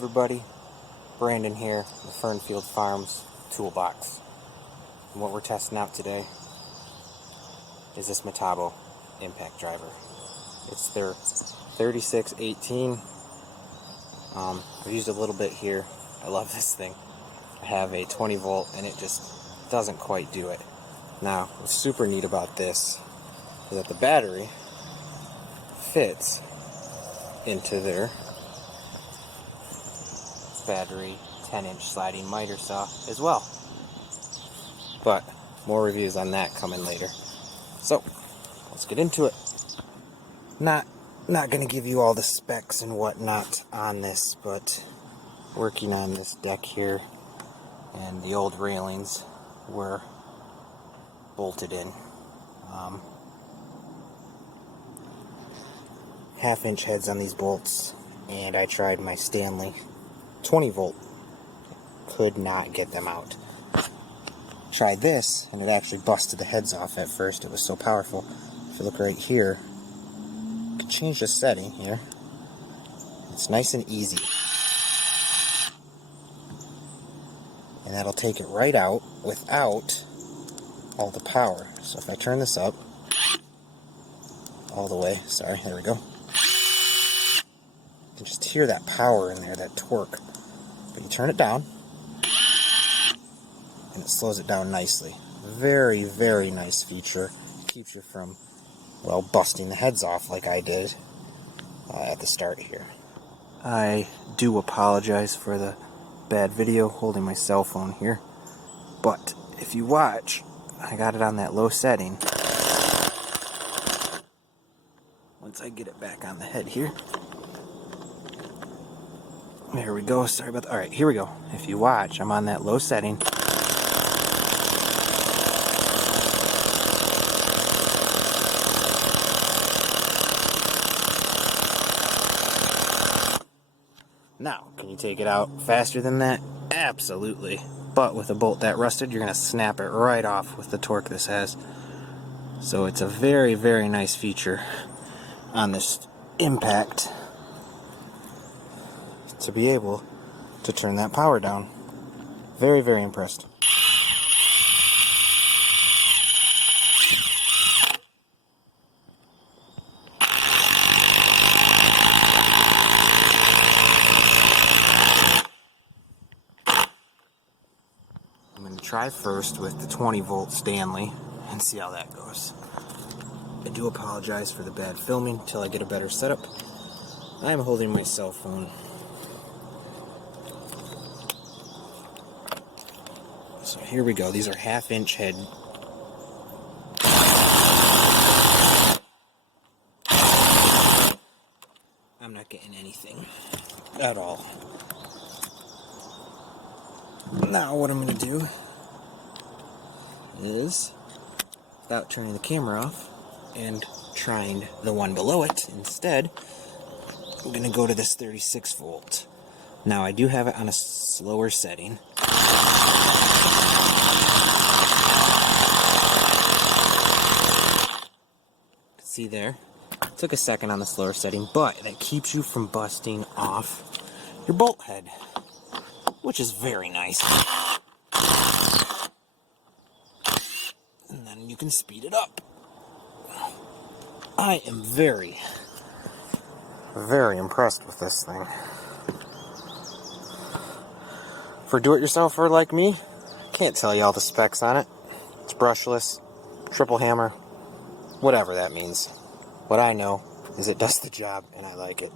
Hey everybody, Brandon here with Fern Farms Toolbox. And what we're testing out today is this Metabo Impact Driver. It's their 3618. I've used a little bit here. I love this thing. I have a 20 volt and it just doesn't quite do it. Now, what's super neat about this is that the battery fits into their battery 10-inch sliding miter saw as well. But more reviews on that coming later. So let's get into it. Not going to give you all the specs and whatnot on this, but working on this deck here, and the old railings were bolted in. Half-inch heads on these bolts, and I tried my Stanley 20 volt, could not get them out. Tried this and it actually busted the heads off at first. It was so powerful. If you look right here, you can change the setting here. It's nice and easy, and that'll take it right out without all the power. So if I turn this up all the way, sorry, there we go, you can just hear that power in there, that torque. But you turn it down, and it slows it down nicely. Very, very nice feature. Keeps you from, well, busting the heads off like I did at the start here. I do apologize for the bad video holding my cell phone here, but if you watch, I got it on that low setting. Once I get it back on the head here, there we go. Sorry about that. Alright, here we go. If you watch, I'm on that low setting. Now, can you take it out faster than that? Absolutely. But with a bolt that rusted, you're going to snap it right off with the torque this has. So it's a very, very nice feature on this Impact to be able to turn that power down. Very, very impressed. I'm going to try first with the 20 volt Stanley and see how that goes. I do apologize for the bad filming until I get a better setup. I'm holding my cell phone. So here we go. These are half-inch head. I'm not getting anything at all. Now what I'm going to do is, without turning the camera off and trying the one below it instead, I'm going to go to this 36 volt. Now I do have it on a slower setting. See there? It took a second on the slower setting, but that keeps you from busting off your bolt head, which is very nice. And then you can speed it up. I am very, very impressed with this thing. For a do-it-yourselfer like me, can't tell you all the specs on it. It's brushless, triple hammer, whatever that means. What I know is it does the job, and I like it.